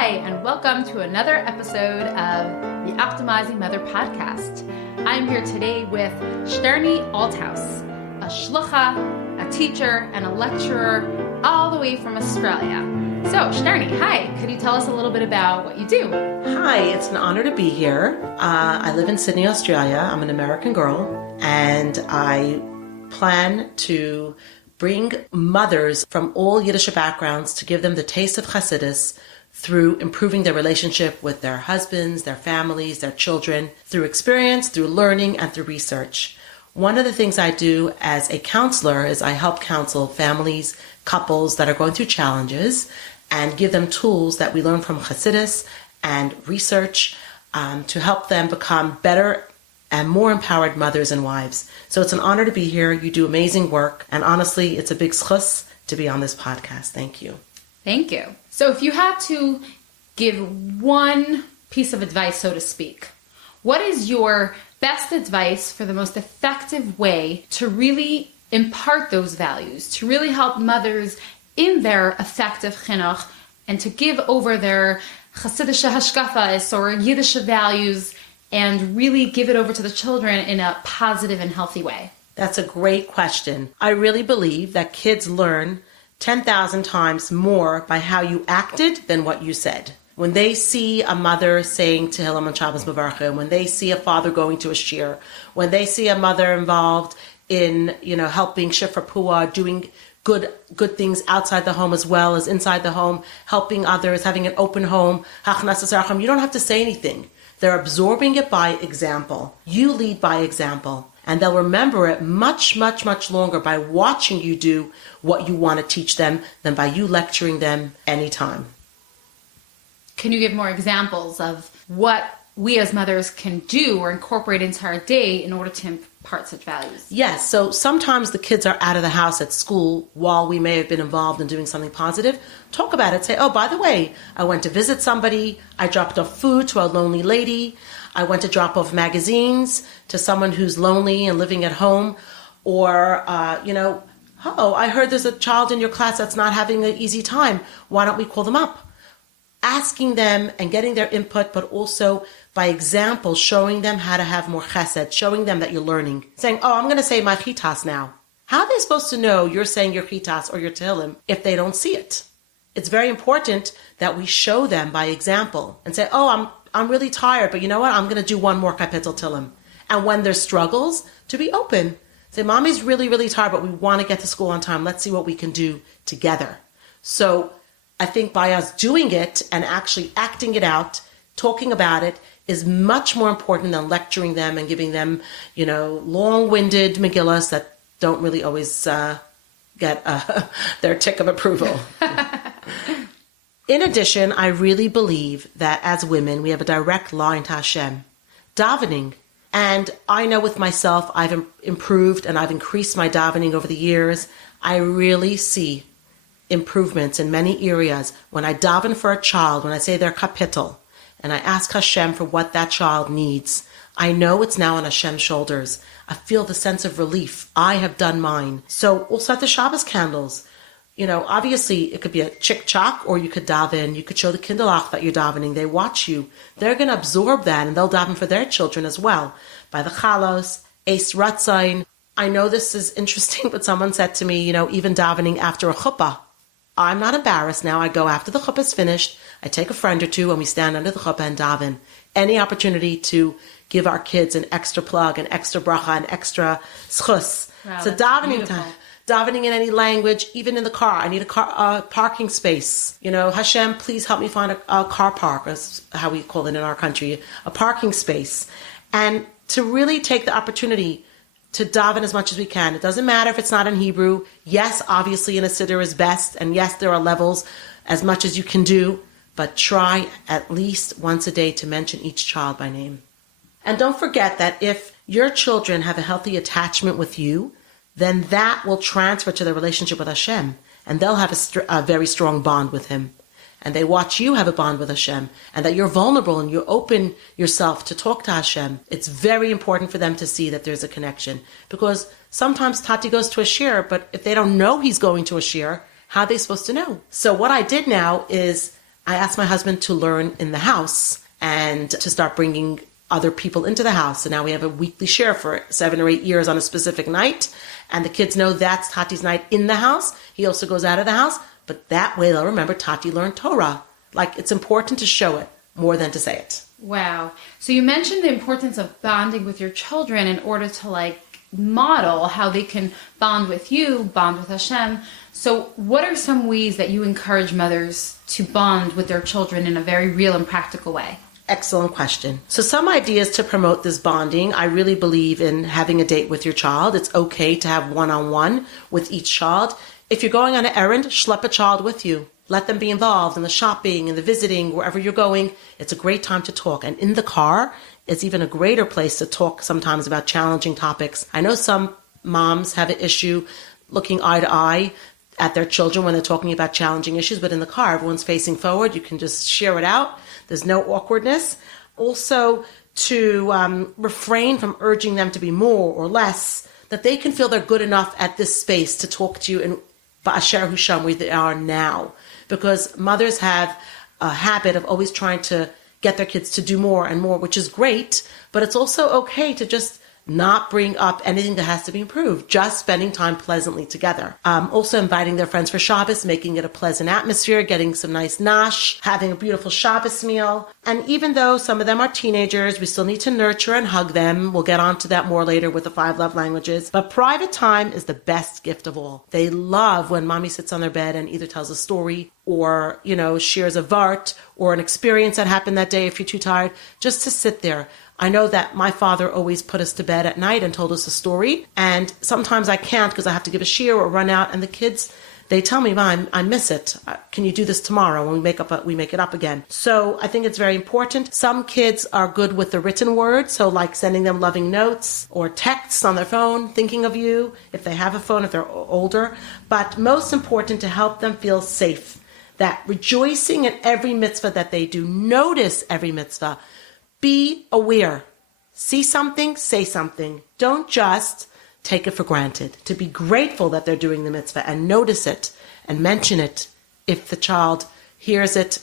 Hi, and welcome to another episode of the Itemizing Mother podcast. I'm here today with Shternie Althaus, a Shlucha, a teacher, and a lecturer all the way from Australia. So, Shternie, hi. Could you tell us a little bit about what you do? Hi, it's an honor to be here. I live in Sydney, Australia. I'm an American girl, and I plan to bring mothers from all Yiddish backgrounds to give them the taste of Chassidus through improving their relationship with their husbands, their families, their children, through experience, through learning, and through research. One of the things I do as a counselor is I help counsel families, couples that are going through challenges and give them tools that we learn from Chassidus and research to help them become better and more empowered mothers and wives. So it's an honor to be here. You do amazing work. And honestly, it's a big schus to be on this podcast. Thank you. Thank you. So if you had to give one piece of advice, so to speak, what is your best advice for the most effective way to really impart those values, to really help mothers in their effective chinuch and to give over their Chassidische hashkafas or Yiddish values and really give it over to the children in a positive and healthy way? That's a great question. I really believe that kids learn 10,000 times more by how you acted than what you said. When they see a mother saying Tehillim on Shabbos Mevarchim, when they see a father going to a shir, when they see a mother involved in, helping Shifra Pua, doing good things outside the home as well as inside the home, helping others, having an open home, you don't have to say anything. They're absorbing it by example. You lead by example. And they'll remember it much, much, much longer by watching you do what you want to teach them than by you lecturing them anytime. Can you give more examples of what we as mothers can do or incorporate into our day in order to impart such values? Yes. So sometimes the kids are out of the house at school while we may have been involved in doing something positive. Talk about it. Say, oh, by the way, I went to visit somebody. I dropped off food to a lonely lady. I went to drop off magazines to someone who's lonely and living at home. Or, I heard there's a child in your class that's not having an easy time. Why don't we call them up? Asking them and getting their input, but also by example, showing them how to have more chesed, showing them that you're learning. Saying, oh, I'm going to say my chitas now. How are they supposed to know you're saying your chitas or your tehillim if they don't see it? It's very important that we show them by example and say, oh, I'm really tired, but you know what? I'm going to do one more kapitel tehillim. And when there's struggles, to be open. Say, mommy's really, really tired, but we want to get to school on time. Let's see what we can do together. So I think by us doing it and actually acting it out, talking about it, is much more important than lecturing them and giving them, long-winded Megillas that don't really always get their tick of approval. In addition, I really believe that as women, we have a direct line to Hashem. Davening. And I know with myself, I've improved and I've increased my davening over the years. I really see improvements in many areas. When I daven for a child, when I say their kapitel, and I ask Hashem for what that child needs, I know it's now on Hashem's shoulders. I feel the sense of relief. I have done mine. So we'll set the Shabbos candles. Obviously it could be a chick-chock, or you could daven. You could show the kindlech that you're davening. They watch you. They're going to absorb that, and they'll daven for their children as well. By the chalos, eis ratzain. I know this is interesting, but someone said to me, even davening after a chuppah. I'm not embarrassed now. I go after the chuppah is finished. I take a friend or two and we stand under the chuppah and daven. Any opportunity to give our kids an extra plug, an extra bracha, an extra schus. Wow, so davening time. Davening in any language, even in the car. I need a parking space. Hashem, please help me find a car park, that's how we call it in our country, a parking space. And to really take the opportunity to daven as much as we can. It doesn't matter if it's not in Hebrew. Yes, obviously in a siddur is best. And yes, there are levels as much as you can do. But try at least once a day to mention each child by name. And don't forget that if your children have a healthy attachment with you, then that will transfer to their relationship with Hashem. And they'll have a very strong bond with Him. And they watch you have a bond with Hashem, and that you're vulnerable and you open yourself to talk to Hashem. It's very important for them to see that there's a connection. Because sometimes Tati goes to a shir, but if they don't know he's going to a shir, how are they supposed to know? So what I did now is I asked my husband to learn in the house and to start bringing other people into the house. So now we have a weekly share for 7 or 8 years on a specific night. And the kids know that's Tati's night in the house. He also goes out of the house. But that way they'll remember Tati learned Torah. Like, it's important to show it more than to say it. Wow. So you mentioned the importance of bonding with your children in order to model how they can bond with you, bond with Hashem. So what are some ways that you encourage mothers to bond with their children in a very real and practical way? Excellent question. So some ideas to promote this bonding. I really believe in having a date with your child. It's okay to have one-on-one with each child. If you're going on an errand, schlep a child with you. Let them be involved in the shopping and the visiting, wherever you're going. It's a great time to talk. And in the car, it's even a greater place to talk sometimes about challenging topics. I know some moms have an issue looking eye to eye at their children when they're talking about challenging issues, but in the car, everyone's facing forward. You can just share it out. There's no awkwardness. Also, to refrain from urging them to be more or less, that they can feel they're good enough at this space to talk to you in Ba'asher Husham, where they are now. Because mothers have a habit of always trying to get their kids to do more and more, which is great, but it's also okay to just not bring up anything that has to be improved, just spending time pleasantly together. Also inviting their friends for Shabbos, making it a pleasant atmosphere, getting some nice nash, having a beautiful Shabbos meal. And even though some of them are teenagers, we still need to nurture and hug them. We'll get onto that more later with the 5 love languages. But private time is the best gift of all. They love when mommy sits on their bed and either tells a story or, shares a vart or an experience that happened that day if you're too tired, just to sit there. I know that my father always put us to bed at night and told us a story. And sometimes I can't because I have to give a shiur or run out. And the kids, they tell me, Mom, I miss it. Can you do this tomorrow? When we make it up again. So I think it's very important. Some kids are good with the written word. So like sending them loving notes or texts on their phone, thinking of you, if they have a phone, if they're older. But most important, to help them feel safe. That rejoicing in every mitzvah that they do. Notice every mitzvah. Be aware. See something, say something. Don't just take it for granted. To be grateful that they're doing the mitzvah and notice it and mention it if the child hears it,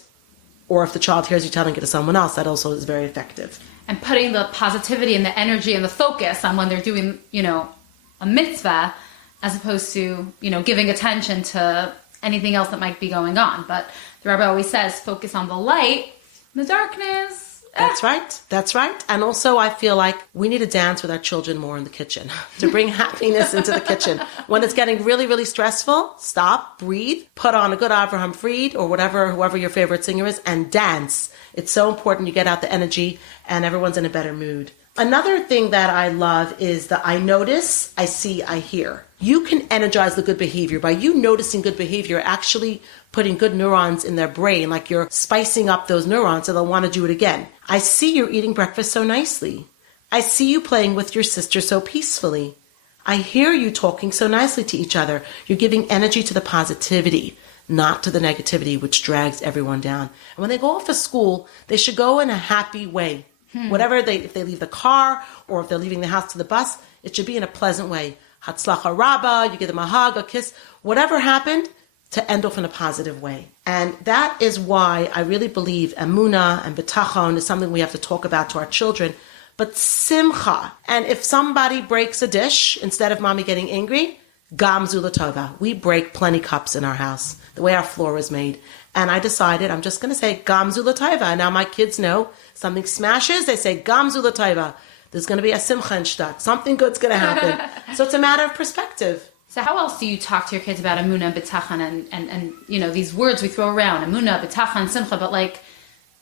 or if the child hears you telling it to someone else. That also is very effective. And putting the positivity and the energy and the focus on when they're doing, a mitzvah, as opposed to, giving attention to anything else that might be going on. But the Rebbe always says, focus on the light, the darkness. That's right. And also I feel like we need to dance with our children more in the kitchen to bring happiness into the kitchen. When it's getting really, really stressful, stop, breathe, put on a good Avraham Fried or whoever your favorite singer is, and dance. It's so important you get out the energy and everyone's in a better mood. Another thing that I love is that I notice, I see, I hear. You can energize the good behavior. By you noticing good behavior, actually putting good neurons in their brain, like you're spicing up those neurons so they'll want to do it again. I see you're eating breakfast so nicely. I see you playing with your sister so peacefully. I hear you talking so nicely to each other. You're giving energy to the positivity, not to the negativity, which drags everyone down. And when they go off to school, they should go in a happy way. Whatever if they leave the car or if they're leaving the house to the bus, it should be in a pleasant way. Hatzlacha Rabbah, you give them a hug, a kiss, whatever happened, to end off in a positive way. And that is why I really believe emunah and bitachon is something we have to talk about to our children. But simcha, and if somebody breaks a dish, instead of mommy getting angry, gam zulatova. We break plenty cups in our house, the way our floor is made. And I decided I'm just going to say gam zulatova. Now my kids know something smashes, they say gam zulatova. There's going to be a simcha in shtat. Something good's going to happen. So it's a matter of perspective. So how else do you talk to your kids about emunah, bitachon, and these words we throw around, emunah, bitachon, simcha, but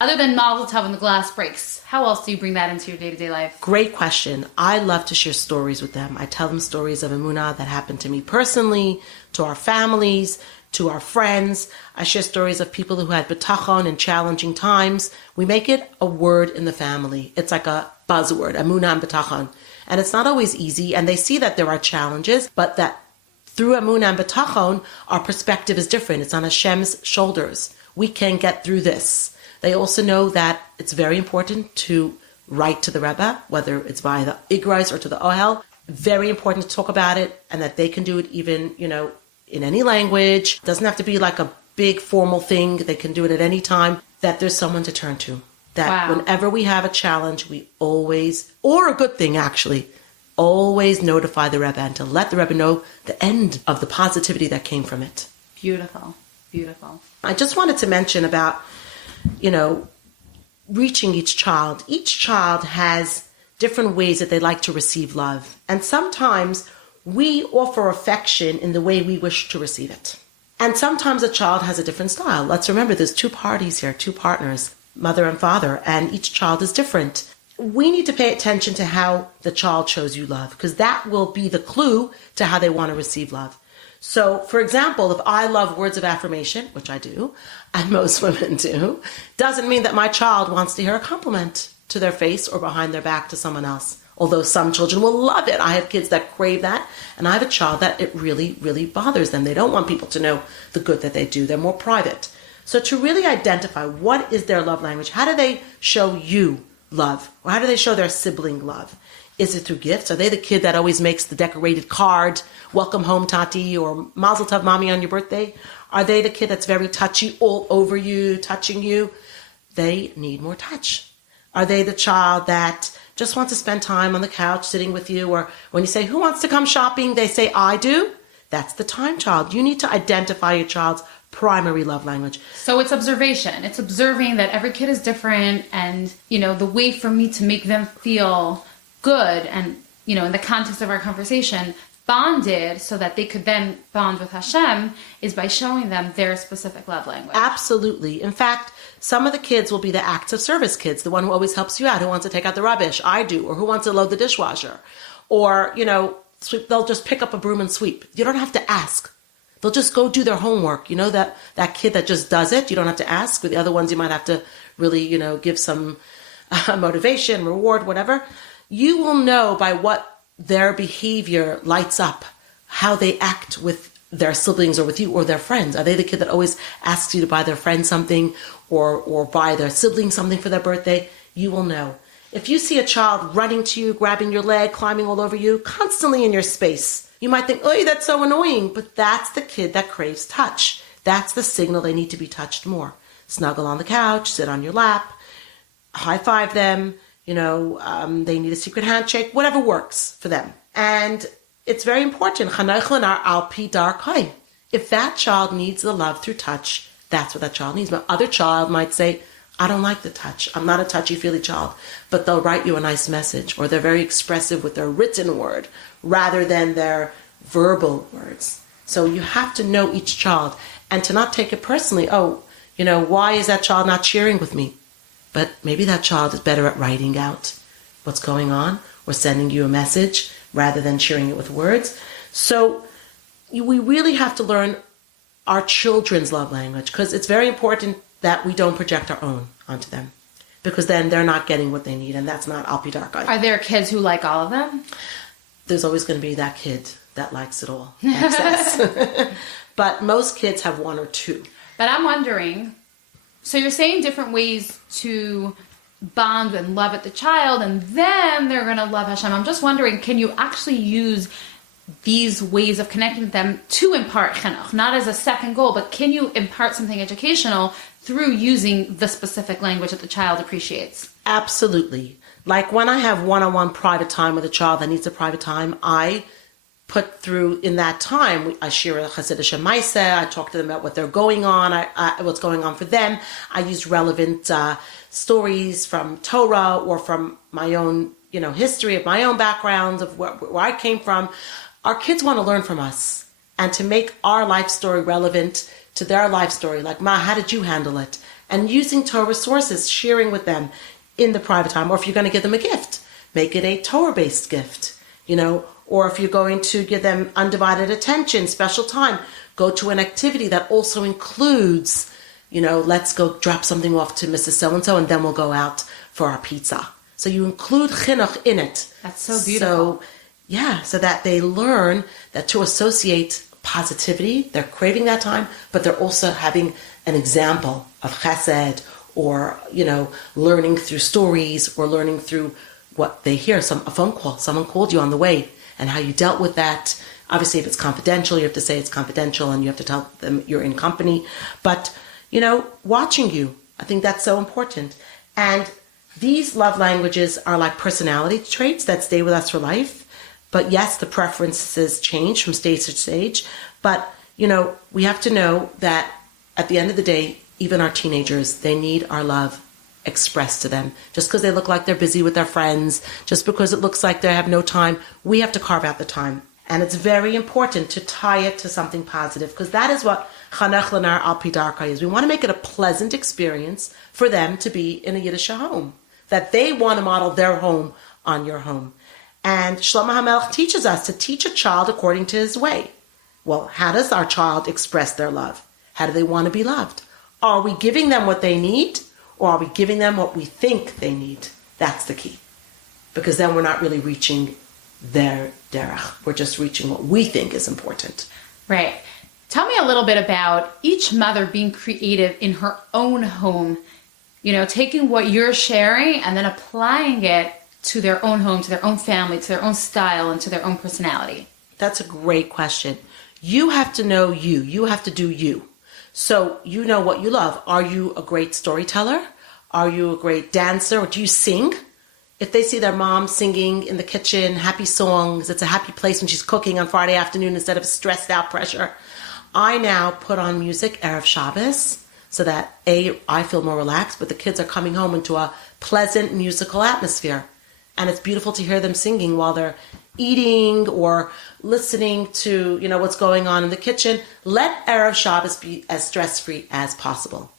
other than mazel tov when the glass breaks, how else do you bring that into your day-to-day life? Great question. I love to share stories with them. I tell them stories of emunah that happened to me personally, to our families, to our friends. I share stories of people who had bitachon in challenging times. We make it a word in the family. It's like a buzzword, emunah and bitachon. And it's not always easy, and they see that there are challenges, but that through emunah and bitachon, our perspective is different. It's on Hashem's shoulders. We can get through this. They also know that it's very important to write to the Rebbe, whether it's via the Igrais or to the Ohel. Very important to talk about it, and that they can do it even, in any language. It doesn't have to be like a big formal thing. They can do it at any time, that there's someone to turn to. That whenever we have a challenge, we always, or a good thing actually, always notify the Rebbe and to let the Rebbe know the end of the positivity that came from it. Beautiful. Beautiful. I just wanted to mention about, reaching each child. Each child has different ways that they like to receive love. And sometimes we offer affection in the way we wish to receive it. And sometimes a child has a different style. Let's remember there's two parties here, two partners, mother and father, and each child is different. We need to pay attention to how the child shows you love, because that will be the clue to how they want to receive love. So, for example, if I love words of affirmation, which I do, and most women do, doesn't mean that my child wants to hear a compliment to their face or behind their back to someone else. Although some children will love it. I have kids that crave that, and I have a child that it really, really bothers them. They don't want people to know the good that they do. They're more private. So to really identify what is their love language, how do they show you love? Or how do they show their sibling love? Is it through gifts? Are they the kid that always makes the decorated card, welcome home, Tati, or Mazel Tov, Mommy, on your birthday? Are they the kid that's very touchy, all over you, touching you? They need more touch. Are they the child that just wants to spend time on the couch sitting with you? Or when you say, who wants to come shopping? They say, I do. That's the time child. You need to identify your child's primary love language. So it's observation. It's observing that every kid is different, and, the way for me to make them feel good and, in the context of our conversation, bonded so that they could then bond with Hashem is by showing them their specific love language. Absolutely. In fact, some of the kids will be the acts of service kids, the one who always helps you out, who wants to take out the rubbish, I do, or who wants to load the dishwasher. Or, they'll just pick up a broom and sweep. You don't have to ask. They'll just go do their homework. That kid that just does it, you don't have to ask. With the other ones, you might have to really, give some motivation, reward, whatever. You will know by what their behavior lights up, how they act with their siblings or with you or their friends. Are they the kid that always asks you to buy their friend something or buy their sibling something for their birthday? You will know. If you see a child running to you, grabbing your leg, climbing all over you, constantly in your space, you might think, oh, that's so annoying. But that's the kid that craves touch. That's the signal they need to be touched more. Snuggle on the couch, sit on your lap, high five them. They need a secret handshake, whatever works for them. And it's very important. If that child needs the love through touch, that's what that child needs. My other child might say, I don't like the touch. I'm not a touchy-feely child. But they'll write you a nice message, or they're very expressive with their written word rather than their verbal words. So you have to know each child and to not take it personally. Why is that child not sharing with me? But maybe that child is better at writing out what's going on or sending you a message rather than sharing it with words. So we really have to learn our children's love language, because it's very important that we don't project our own onto them, because then they're not getting what they need, and that's not al pi darkai. Are there kids who like all of them? There's always going to be that kid that likes it all. Excess. But most kids have one or two. But I'm wondering, so you're saying different ways to bond and love at the child, and then they're going to love Hashem. I'm just wondering, can you actually use these ways of connecting with them to impart chinuch, not as a second goal, but can you impart something educational through using the specific language that the child appreciates? Absolutely. Like when I have one-on-one private time with a child that needs a private time, I put through in that time, I share a Hasidic Maaseh, I talk to them about what they're going on, what's going on for them. I use relevant stories from Torah or from my own, history of my own background of where I came from. Our kids want to learn from us and to make our life story relevant to their life story. Like, Ma, how did you handle it? And using Torah sources, sharing with them in the private time. Or if you're going to give them a gift, make it a Torah-based gift, Or if you're going to give them undivided attention, special time, go to an activity that also includes, let's go drop something off to Mrs. So-and-so, and then we'll go out for our pizza. So you include chinuch in it. That's so beautiful. So that they learn that to associate positivity, they're craving that time, but they're also having an example of chesed, or, learning through stories, or learning through what they hear, a phone call, someone called you on the way, and how you dealt with that Obviously, if it's confidential, you have to say it's confidential and you have to tell them you're in company. But, watching you, I think that's so important. And these love languages are like personality traits that stay with us for life. But yes, the preferences change from stage to stage. But, we have to know that at the end of the day, even our teenagers, they need our love expressed to them. Just because they look like they're busy with their friends, just because it looks like they have no time, we have to carve out the time. And it's very important to tie it to something positive, because that is what Chanech Lanar Al Pi Darka is. We want to make it a pleasant experience for them to be in a Yiddish home, that they want to model their home on your home. And Shlomo HaMelech teaches us to teach a child according to his way. Well, how does our child express their love? How do they want to be loved? Are we giving them what they need, or are we giving them what we think they need? That's the key. Because then we're not really reaching their derech. We're just reaching what we think is important. Right. Tell me a little bit about each mother being creative in her own home, taking what you're sharing and then applying it to their own home, to their own family, to their own style, and to their own personality. That's a great question. You have to know you. You have to do you. So you know what you love. Are you a great storyteller? Are you a great dancer? Or do you sing? If they see their mom singing in the kitchen, happy songs, it's a happy place when she's cooking on Friday afternoon instead of stressed out pressure. I now put on music Erev Shabbos so that I feel more relaxed, but the kids are coming home into a pleasant musical atmosphere. And it's beautiful to hear them singing while they're eating or listening to, what's going on in the kitchen. Let Erev Shabbos be as stress-free as possible.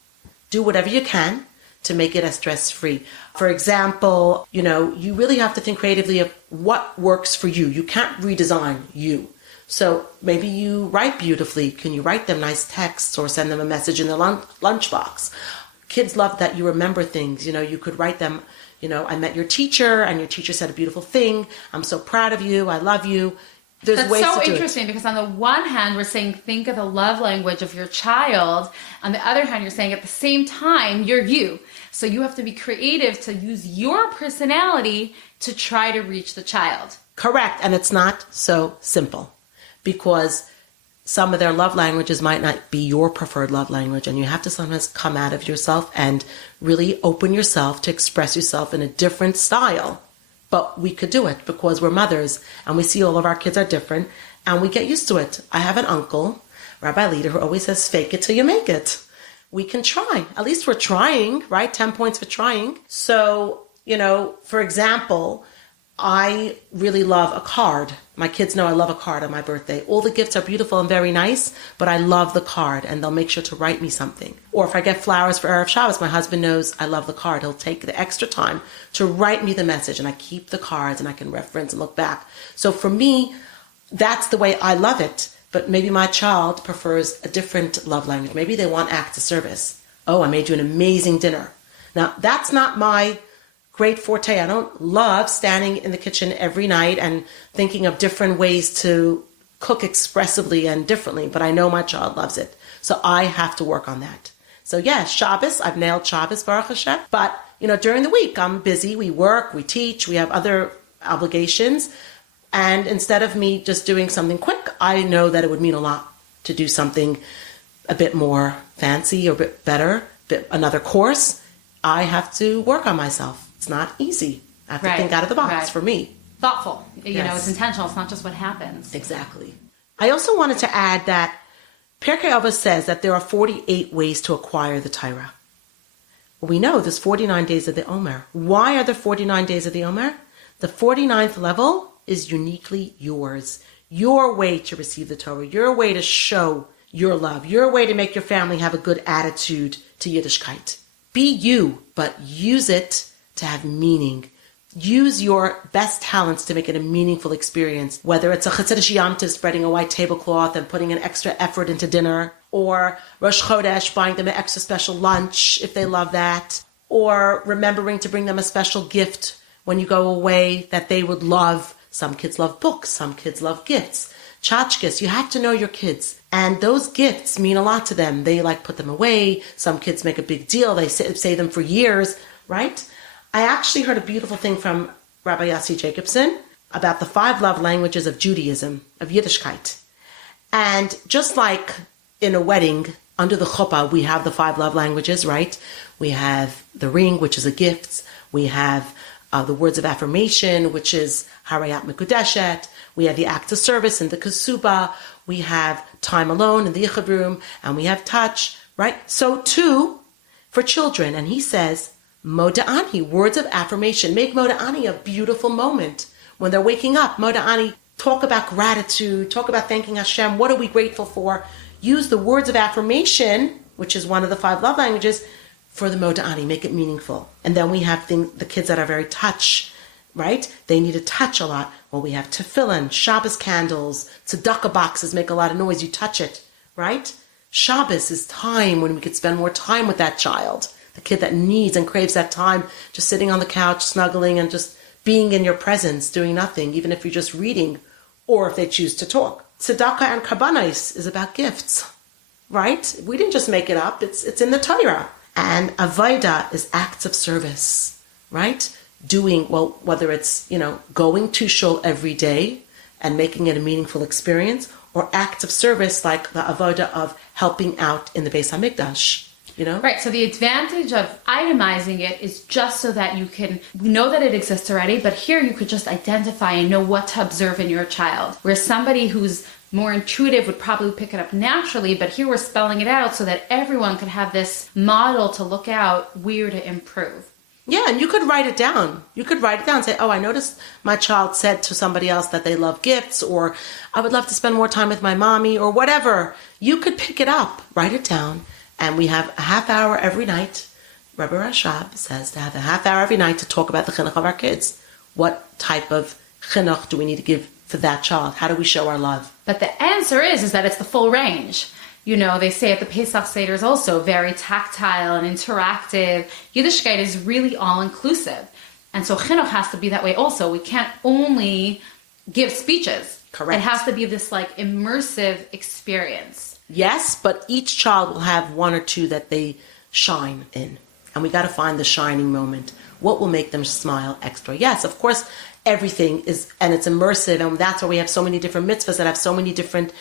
Do whatever you can to make it as stress-free. For example, you really have to think creatively of what works for you. You can't redesign you. So maybe you write beautifully. Can you write them nice texts or send them a message in the lunchbox? Kids love that you remember things. You could write them, I met your teacher and your teacher said a beautiful thing. I'm so proud of you. I love you. There's That's ways so to do interesting it. Because on the one hand, we're saying think of the love language of your child. On the other hand, you're saying at the same time, you're you. So you have to be creative to use your personality to try to reach the child. Correct. And it's not so simple because some of their love languages might not be your preferred love language. And you have to sometimes come out of yourself and really open yourself to express yourself in a different style. But we could do it because we're mothers and we see all of our kids are different and we get used to it. I have an uncle, Rabbi Leader, who always says, fake it till you make it. We can try. At least we're trying, right? 10 points for trying. So, for example, I really love a card. My kids know I love a card on my birthday. All the gifts are beautiful and very nice, but I love the card and they'll make sure to write me something. Or if I get flowers for Erev Shabbos, my husband knows I love the card. He'll take the extra time to write me the message and I keep the cards and I can reference and look back. So for me, that's the way I love it. But maybe my child prefers a different love language. Maybe they want acts of service. Oh, I made you an amazing dinner. Now, that's not my great forte. I don't love standing in the kitchen every night and thinking of different ways to cook expressively and differently, but I know my child loves it. So I have to work on that. So yeah, Shabbos, I've nailed Shabbos, Baruch Hashem. But, during the week, I'm busy. We work, we teach, we have other obligations. And instead of me just doing something quick, I know that it would mean a lot to do something a bit more fancy or a bit better, another course. I have to work on myself. It's not easy. I have to think out of the box for me. Thoughtful. Yes. It's intentional. It's not just what happens. Exactly. I also wanted to add that Pirkei Avos says that there are 48 ways to acquire the Torah. Well, we know there's 49 days of the Omer. Why are there 49 days of the Omer? The 49th level is uniquely yours. Your way to receive the Torah. Your way to show your love. Your way to make your family have a good attitude to Yiddishkeit. Be you, but use it to have meaning. Use your best talents to make it a meaningful experience, whether it's a Chetzirish Yom Tov, spreading a white tablecloth and putting an extra effort into dinner, or Rosh Chodesh, buying them an extra special lunch if they love that, or remembering to bring them a special gift when you go away that they would love. Some kids love books, some kids love gifts. Tchotchkes, you have to know your kids. And those gifts mean a lot to them. They put them away. Some kids make a big deal. They say them for years, right? I actually heard a beautiful thing from Rabbi Yossi Jacobson. about the 5 love languages of Judaism, of Yiddishkeit. And just like in a wedding, under the chuppah, we have the 5 love languages, right? We have the ring, which is a gift. We have the words of affirmation, which is Harayat Mekudeshet. We have the acts of service in the Kasuba. We have time alone in the Yichud room. And we have touch, right? So too, for children. And he says, Moda'ani, words of affirmation. Make Moda'ani a beautiful moment. When they're waking up, Moda'ani, talk about gratitude, talk about thanking Hashem. What are we grateful for? Use the words of affirmation, which is one of the 5 love languages, for the Moda'ani. Make it meaningful. And then we have the kids that are very touch, right? They need to touch a lot. Well, we have tefillin, Shabbos candles, tzedakah boxes make a lot of noise. You touch it, right? Shabbos is time when we could spend more time with that child. The kid that needs and craves that time, just sitting on the couch, snuggling, and just being in your presence, doing nothing, even if you're just reading, or if they choose to talk. Tzedakah and karbanos is about gifts, right? We didn't just make it up. It's in the Torah. And avodah is acts of service, right? Doing, well, whether it's, going to shul every day and making it a meaningful experience, or acts of service like the avodah of helping out in the Beis HaMikdash. Right. So the advantage of itemizing it is just so that you know that it exists already, but here you could just identify and know what to observe in your child. Where somebody who's more intuitive would probably pick it up naturally, but here we're spelling it out so that everyone could have this model to look out where to improve. Yeah, and you could write it down. You could write it down and say, I noticed my child said to somebody else that they love gifts, or I would love to spend more time with my mommy, or whatever. You could pick it up, write it down. And we have a half hour every night. Rabbi Rashab says to have a half hour every night to talk about the chinuch of our kids. What type of chinuch do we need to give for that child? How do we show our love? But the answer is that it's the full range. They say at the Pesach Seder is also very tactile and interactive. Yiddishkeit is really all-inclusive. And so chinuch has to be that way also. We can't only give speeches. Correct. It has to be this immersive experience. Yes, but each child will have one or two that they shine in. And we got to find the shining moment. What will make them smile extra? Yes, of course, everything is, and it's immersive. And that's why we have so many different mitzvahs that have so many different,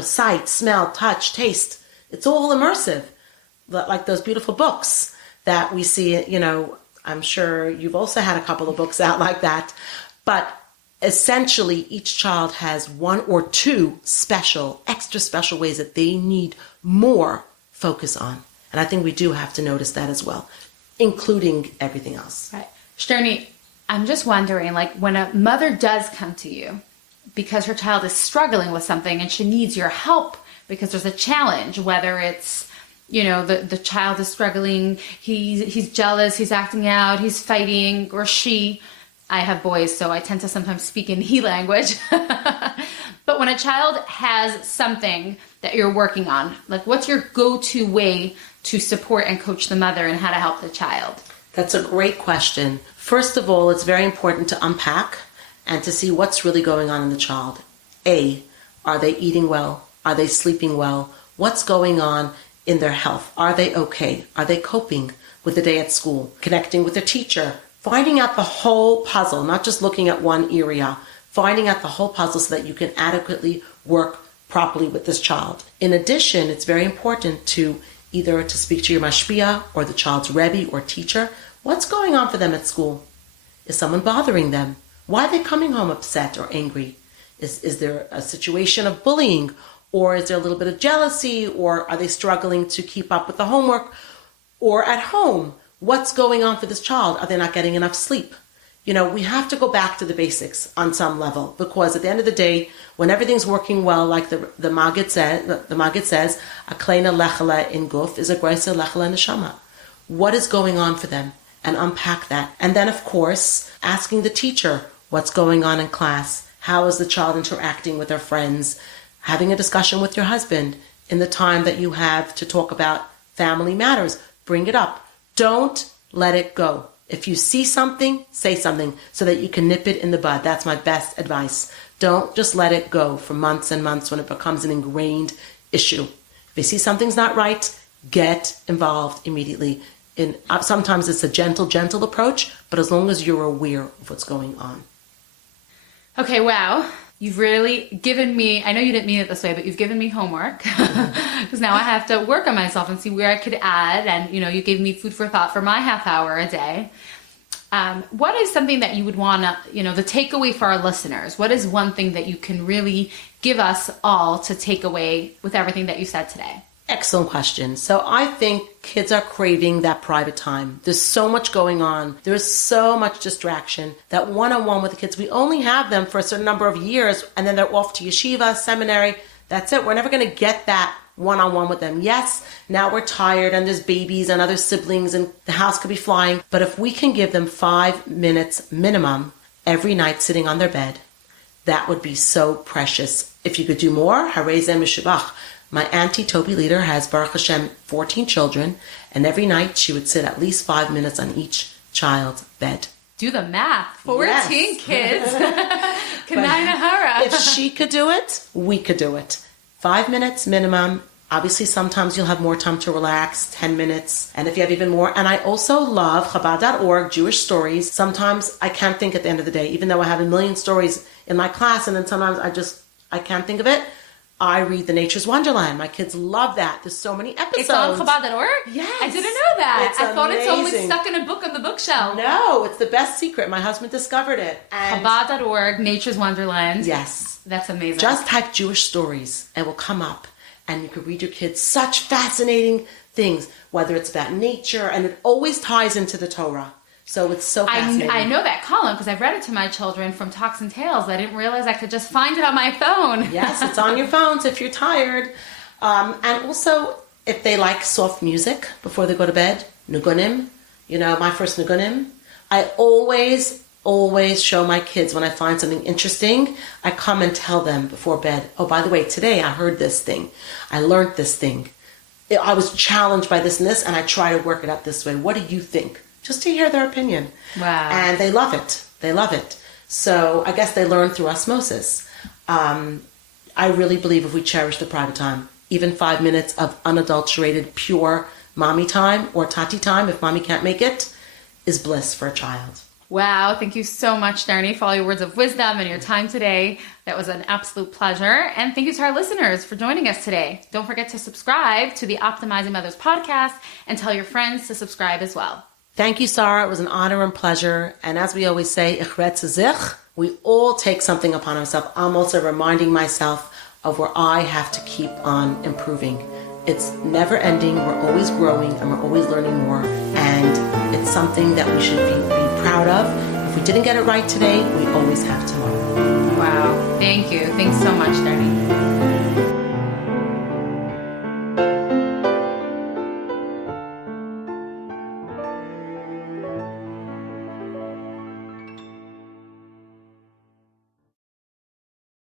sight, smell, touch, taste. It's all immersive. Like those beautiful books that we see, I'm sure you've also had a couple of books out like that. But essentially, each child has one or two extra special ways that they need more focus on. And I think we do have to notice that as well, including everything else. Right. Shternie, I'm just wondering, when a mother does come to you because her child is struggling with something and she needs your help because there's a challenge, whether it's, the child is struggling, he's jealous, he's acting out, he's fighting, or I have boys, so I tend to sometimes speak in he language. But when a child has something that you're working on, what's your go-to way to support and coach the mother and how to help the child? That's a great question. First of all, it's very important to unpack and to see what's really going on in the child. Are they eating well? Are they sleeping well? What's going on in their health? Are they okay? Are they coping with the day at school? Connecting with their teacher? Finding out the whole puzzle, not just looking at one area, finding out the whole puzzle so that you can adequately work properly with this child. In addition, it's very important to either to speak to your mashpia or the child's rebbe or teacher. What's going on for them at school? Is someone bothering them? Why are they coming home upset or angry? Is there a situation of bullying, or is there a little bit of jealousy, or are they struggling to keep up with the homework? Or at home, what's going on for this child? Are they not getting enough sleep? We have to go back to the basics on some level, because at the end of the day, when everything's working well, like the Maggid says, a kleina lechala in guf is a groisa lechala neshama. What is going on for them? And unpack that. And then, of course, asking the teacher what's going on in class. How is the child interacting with their friends? Having a discussion with your husband in the time that you have to talk about family matters. Bring it up. Don't let it go. If you see something, say something so that you can nip it in the bud. That's my best advice. Don't just let it go for months and months when it becomes an ingrained issue. If you see something's not right, get involved immediately. Sometimes it's a gentle approach, but as long as you're aware of what's going on. Okay, wow. You've really given me, I know you didn't mean it this way, but you've given me homework because now I have to work on myself and see where I could add. And, you gave me food for thought for my half hour a day. What is something that you would want to, the takeaway for our listeners? What is one thing that you can really give us all to take away with everything that you said today? Excellent question. So I think kids are craving that private time. There's so much going on. There's so much distraction that one-on-one with the kids, we only have them for a certain number of years and then they're off to yeshiva, seminary. That's it. We're never going to get that one-on-one with them. Yes, now we're tired and there's babies and other siblings and the house could be flying. But if we can give them 5 minutes minimum every night sitting on their bed, that would be so precious. If you could do more, harei zeh mishubach. My auntie Toby Leader has, Baruch Hashem, 14 children, and every night she would sit at least 5 minutes on each child's bed. Do the math. 14 kids. Kanai If she could do it, we could do it. 5 minutes minimum. Obviously, sometimes you'll have more time to relax, 10 minutes. And if you have even more. And I also love Chabad.org, Jewish stories. Sometimes I can't think at the end of the day, even though I have a million stories in my class, and then sometimes I can't think of it. I read The Nature's Wonderland. My kids love that. There's so many episodes. It's on Chabad.org? Yes. I didn't know that. It's I thought amazing. It's only stuck in a book on the bookshelf. No, it's the best secret. My husband discovered it. And Chabad.org, Nature's Wonderland. Yes. That's amazing. Just type Jewish stories and it will come up. And you can read your kids such fascinating things, whether it's about nature, and it always ties into the Torah. So it's so fascinating. I know that column because I've read it to my children from Talks and Tales. I didn't realize I could just find it on my phone. Yes, it's on your phones if you're tired. And also, if they like soft music before they go to bed, nugunim, my first nugunim, I always show my kids when I find something interesting, I come and tell them before bed, oh, by the way, today I heard this thing. I learned this thing. I was challenged by this and this, and I try to work it out this way. What do you think? Just to hear their opinion. Wow. And they love it. They love it. So I guess they learn through osmosis. I really believe if we cherish the private time, even 5 minutes of unadulterated, pure mommy time or tati time, if mommy can't make it, is bliss for a child. Wow. Thank you so much, Shternie, for all your words of wisdom and your time today. That was an absolute pleasure. And thank you to our listeners for joining us today. Don't forget to subscribe to the Optimizing Mothers podcast and tell your friends to subscribe as well. Thank you, Sara. It was an honor and pleasure. And as we always say, ich retze sich. We all take something upon ourselves. I'm also reminding myself of where I have to keep on improving. It's never ending. We're always growing and we're always learning more. And it's something that we should be proud of. If we didn't get it right today, we always have tomorrow. Wow. Thank you. Thanks so much, Shternie.